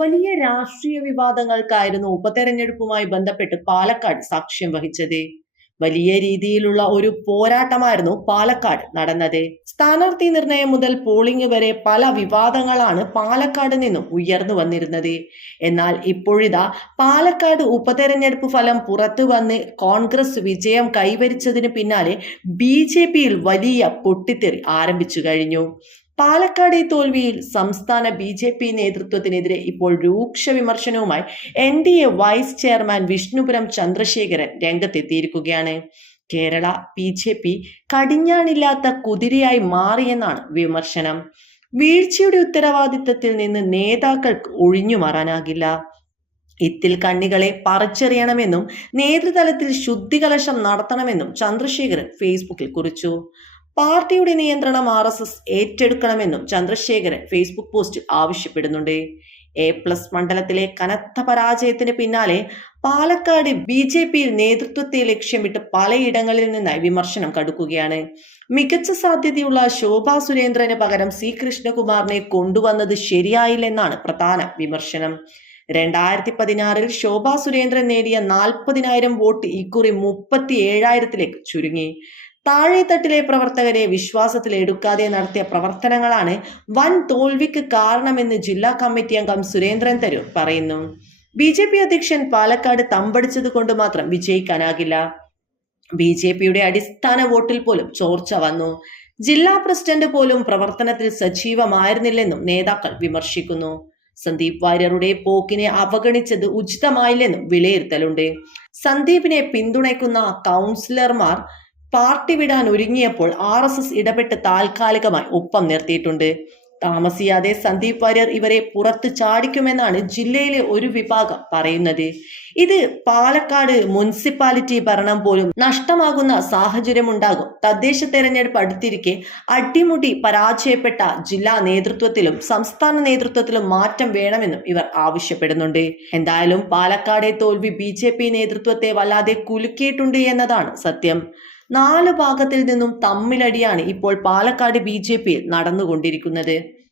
വലിയ രാഷ്ട്രീയ വിവാദങ്ങൾക്കായിരുന്നു ഉപതെരഞ്ഞെടുപ്പുമായി ബന്ധപ്പെട്ട് പാലക്കാട് സാക്ഷ്യം വഹിച്ചത്. വലിയ രീതിയിലുള്ള ഒരു പോരാട്ടമായിരുന്നു പാലക്കാട് നടന്നത്. സ്ഥാനാർത്ഥി നിർണയം മുതൽ പോളിംഗ് വരെ പല വിവാദങ്ങളാണ് പാലക്കാട് നിന്നും ഉയർന്നു വന്നിരുന്നത്. എന്നാൽ ഇപ്പോഴിതാ പാലക്കാട് ഉപതെരഞ്ഞെടുപ്പ് ഫലം പുറത്തു വന്ന് കോൺഗ്രസ് വിജയം കൈവരിച്ചതിന് പിന്നാലെ ബി വലിയ പൊട്ടിത്തെറി ആരംഭിച്ചു കഴിഞ്ഞു. പാലക്കാട് തോൽവിയിൽ സംസ്ഥാന ബി ജെ പി നേതൃത്വത്തിനെതിരെ ഇപ്പോൾ രൂക്ഷ വിമർശനവുമായി N D A vice chairman Vishnupuram Chandrasekharan രംഗത്തെത്തിയിരിക്കുകയാണ്. കേരള ബി ജെ പി കടിഞ്ഞാണില്ലാത്ത കുതിരയായി മാറിയെന്നാണ് വിമർശനം. വീഴ്ചയുടെ ഉത്തരവാദിത്തത്തിൽ നിന്ന് നേതാക്കൾക്ക് ഒഴിഞ്ഞു മാറാനാകില്ല. ഇത്തിൽ കണ്ണികളെ പറിച്ചെറിയണമെന്നും നേതൃതലത്തിൽ ശുദ്ധികലശം നടത്തണമെന്നും ചന്ദ്രശേഖരൻ ഫേസ്ബുക്കിൽ കുറിച്ചു. പാർട്ടിയുടെ നിയന്ത്രണം ആർ എസ് എസ് ഏറ്റെടുക്കണമെന്നും ചന്ദ്രശേഖരൻ ഫേസ്ബുക്ക് പോസ്റ്റിൽ ആവശ്യപ്പെടുന്നുണ്ട്. എ പ്ലസ് മണ്ഡലത്തിലെ കനത്ത പരാജയത്തിന് പിന്നാലെ പാലക്കാട് ബി ജെ പി നേതൃത്വത്തെ ലക്ഷ്യമിട്ട് പലയിടങ്ങളിൽ നിന്നായി വിമർശനം കടുക്കുകയാണ്. മികച്ച സാധ്യതയുള്ള ശോഭാ സുരേന്ദ്രന് പകരം സി കൃഷ്ണകുമാറിനെ കൊണ്ടുവന്നത് ശരിയായില്ലെന്നാണ് പ്രധാന വിമർശനം. രണ്ടായിരത്തി പതിനാറിൽ ശോഭാ സുരേന്ദ്രൻ നേടിയ നാൽപ്പതിനായിരം വോട്ട് ഇക്കുറി മുപ്പത്തി ഏഴായിരത്തിലേക്ക് ചുരുങ്ങി. താഴെത്തട്ടിലെ പ്രവർത്തകരെ വിശ്വാസത്തിൽ എടുക്കാതെ നടത്തിയ പ്രവർത്തനങ്ങളാണ് വൻ തോൽവിക്ക് കാരണമെന്ന് ജില്ലാ കമ്മിറ്റി അംഗം സുരേന്ദ്രൻ തരൂർ പറയുന്നു. ബി ജെ പി അധ്യക്ഷൻ പാലക്കാട് തമ്പടിച്ചത് കൊണ്ട് മാത്രം വിജയിക്കാനാകില്ല. ബി ജെ പിയുടെ അടിസ്ഥാന വോട്ടിൽ പോലും ചോർച്ച വന്നു. ജില്ലാ പ്രസിഡന്റ് പോലും പ്രവർത്തനത്തിൽ സജീവമായിരുന്നില്ലെന്നും നേതാക്കൾ വിമർശിക്കുന്നു. സന്ദീപ് വാര്യരുടെ പോക്കിനെ അവഗണിച്ചത് ഉചിതമായില്ലെന്നും വിലയിരുത്തലുണ്ട്. സന്ദീപിനെ പിന്തുണയ്ക്കുന്ന കൗൺസിലർമാർ പാർട്ടി വിടാൻ ഒരുങ്ങിയപ്പോൾ ആർ എസ് എസ് ഇടപെട്ട് താൽക്കാലികമായി ഒപ്പം നിർത്തിയിട്ടുണ്ട്. താമസിയാതെ സന്ദീപ് വാര്യർ ഇവരെ പുറത്ത് ചാടിക്കുമെന്നാണ് ജില്ലയിലെ ഒരു വിഭാഗം പറയുന്നത്. ഇത് പാലക്കാട് മുനിസിപ്പാലിറ്റി ഭരണം പോലും നഷ്ടമാകുന്ന സാഹചര്യമുണ്ടാകും. തദ്ദേശ തെരഞ്ഞെടുപ്പ് അടുത്തിരിക്കെ അടിമുടി പരാജയപ്പെട്ട ജില്ലാ നേതൃത്വത്തിലും സംസ്ഥാന നേതൃത്വത്തിലും മാറ്റം വേണമെന്നും ഇവർ ആവശ്യപ്പെടുന്നുണ്ട്. എന്തായാലും പാലക്കാടെ തോൽവി ബി നേതൃത്വത്തെ വല്ലാതെ കുലുക്കിയിട്ടുണ്ട് എന്നതാണ് സത്യം. നാല് ഭാഗത്തിൽ നിന്നും തമ്മിലടിയാണ് ഇപ്പോൾ പാലക്കാട് ബി ജെ പിയിൽ നടന്നുകൊണ്ടിരിക്കുന്നത്.